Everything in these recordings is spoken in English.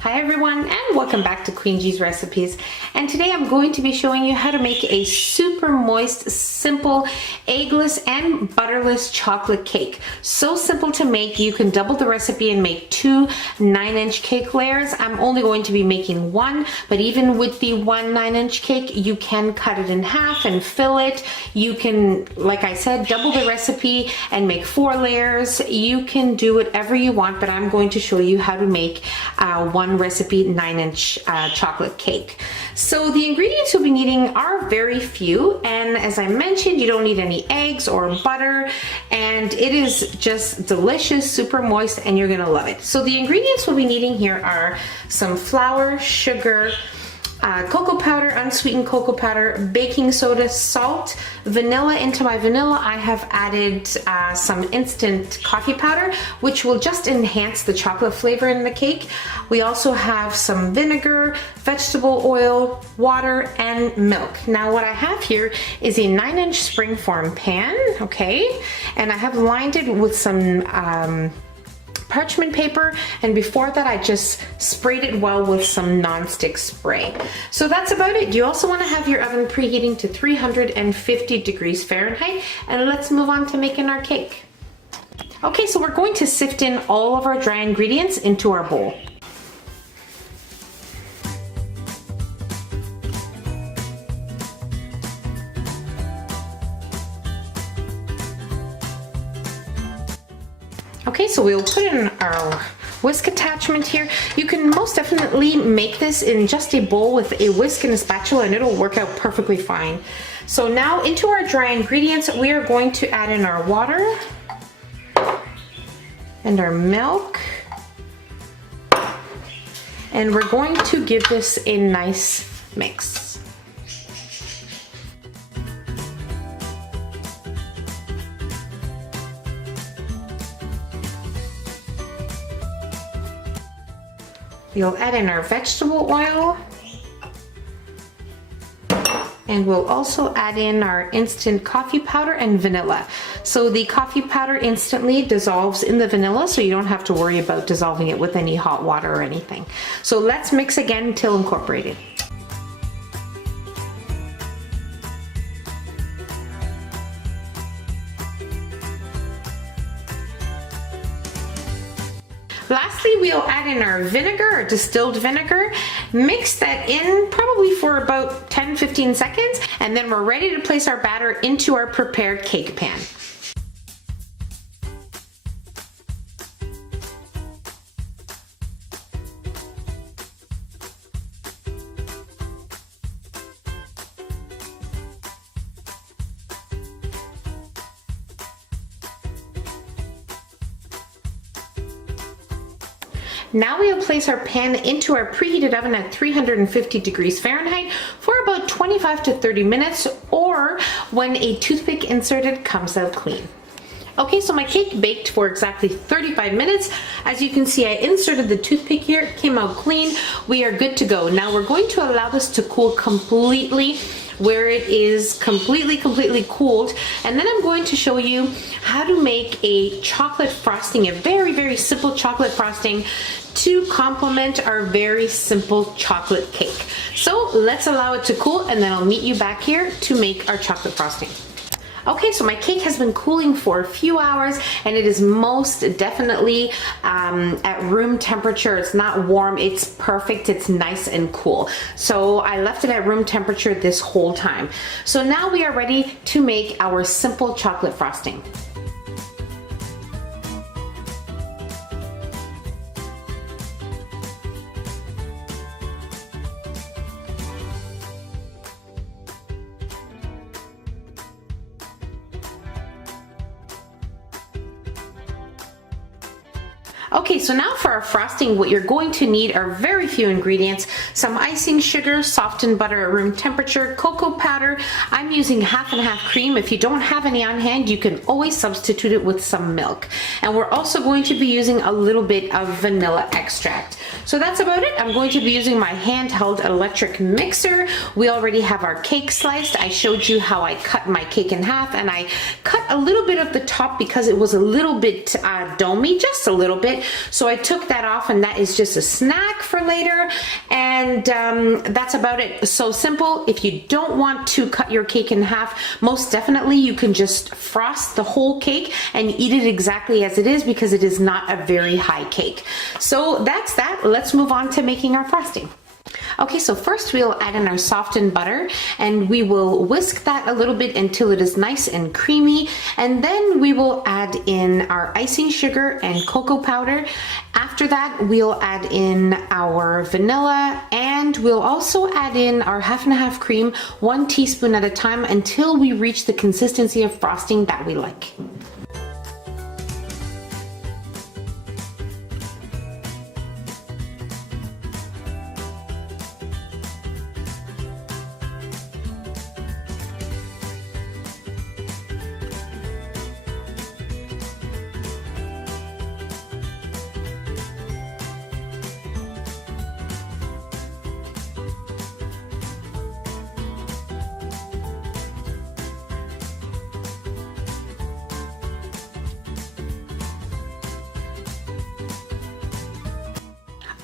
Hi everyone, and welcome back to Queen G's Recipes. And today I'm going to be showing you how to make a super moist, simple, eggless and butterless chocolate cake. So simple to make, you can double the recipe and make two 9-inch cake layers. I'm only going to be making one, but even with the one 9-inch cake, you can cut it in half and fill it. You can, like I said, double the recipe and make 4 layers. You can do whatever you want, but I'm going to show you how to make one recipe 9-inch chocolate cake. So the ingredients you'll be needing are very few, and as I mentioned, you don't need any eggs or butter, and it is just delicious, super moist, and you're gonna love it. So the ingredients we'll be needing here are some flour, sugar, cocoa powder, unsweetened cocoa powder, baking soda, salt, vanilla. Into my vanilla I have added some instant coffee powder, which will just enhance the chocolate flavor in the cake. We also have some vinegar, vegetable oil, water, and milk. Now what I have here is a 9-inch springform pan, okay, and I have lined it with some parchment paper, and before that I just sprayed it well with some non-stick spray. So that's about it. You also want to have your oven preheating to 350 degrees Fahrenheit, and let's move on to making our cake. Okay, so we're going to sift in all of our dry ingredients into our bowl. Okay, so we'll put in our whisk attachment here. You can most definitely make this in just a bowl with a whisk and a spatula, and it'll work out perfectly fine. So now into our dry ingredients, we are going to add in our water and our milk, and we're going to give this a nice mix. We'll add in our vegetable oil, and we'll also add in our instant coffee powder and vanilla. So the coffee powder instantly dissolves in the vanilla, so you don't have to worry about dissolving it with any hot water or anything. So let's mix again until incorporated. Lastly, we'll add in our vinegar, or distilled vinegar. Mix that in probably for about 10-15 seconds, and then we're ready to place our batter into our prepared cake pan. Now we'll place our pan into our preheated oven at 350 degrees Fahrenheit for about 25 to 30 minutes, or when a toothpick inserted comes out clean. Okay, so my cake baked for exactly 35 minutes. As you can see, I inserted the toothpick here, it came out clean. We are good to go. Now we're going to allow this to cool completely, where it is completely cooled, and then I'm going to show you how to make a chocolate frosting, a very simple chocolate frosting to complement our very simple chocolate cake. So let's allow it to cool, and then I'll meet you back here to make our chocolate frosting. Okay, so my cake has been cooling for a few hours, and it is most definitely at room temperature. It's not warm, it's perfect, it's nice and cool. So I left it at room temperature this whole time. So now we are ready to make our simple chocolate frosting. Okay, so now for our frosting, what you're going to need are very few ingredients: some icing sugar, softened butter at room temperature, cocoa powder. I'm using half and half cream. If you don't have any on hand, you can always substitute it with some milk. And we're also going to be using a little bit of vanilla extract. So that's about it. I'm going to be using my handheld electric mixer. We already have our cake sliced. I showed you how I cut my cake in half, and I cut a little bit of the top because it was a little bit domey, just a little bit. So I took that off, and that is just a snack for later, and that's about it. So simple. If you don't want to cut your cake in half, most definitely you can just frost the whole cake and eat it exactly as it is, because it is not a very high cake. So that's that. Let's move on to making our frosting. Okay, so first we'll add in our softened butter, and we will whisk that a little bit until it is nice and creamy, and then we will add in our icing sugar and cocoa powder. After that, we'll add in our vanilla, and we'll also add in our half and half cream, 1 teaspoon at a time, until we reach the consistency of frosting that we like.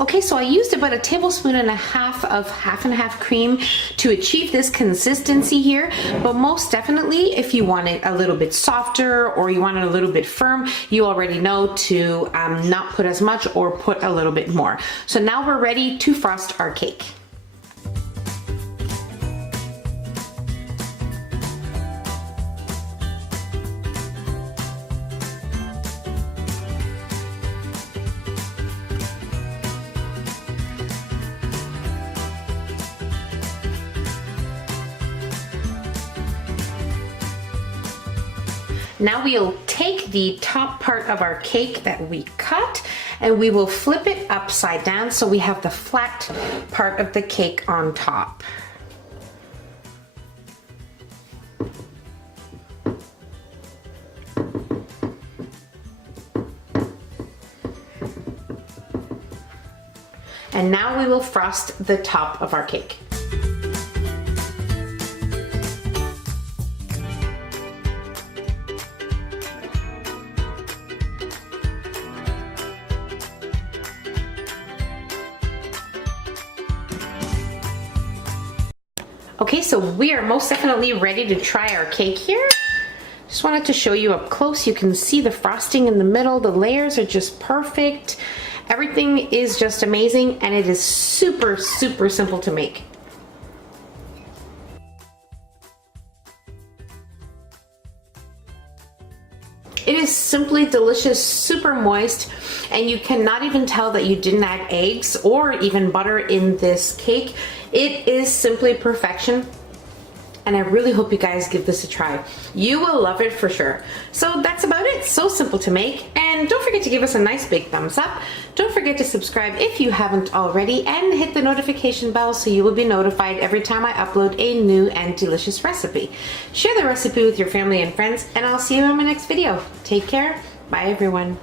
Okay, so I used about 1.5 tablespoons of half and half cream to achieve this consistency here, but most definitely if you want it a little bit softer or you want it a little bit firm, you already know to not put as much or put a little bit more. So now we're ready to frost our cake. Now we'll take the top part of our cake that we cut, and we will flip it upside down so we have the flat part of the cake on top. And now we will frost the top of our cake. Okay, so we are most definitely ready to try our cake here. Just wanted to show you up close. You can see the frosting in the middle. The layers are just perfect. Everything is just amazing, and it is super, super simple to make. It is simply delicious, super moist, and you cannot even tell that you didn't add eggs or even butter in this cake. It is simply perfection, and I really hope you guys give this a try. You will love it for sure. So that's about it. So simple to make, and don't forget to give us a nice big thumbs up. Don't forget to subscribe if you haven't already, and hit the notification bell so you will be notified every time I upload a new and delicious recipe. Share the recipe with your family and friends, and I'll see you in my next video. Take care. Bye everyone.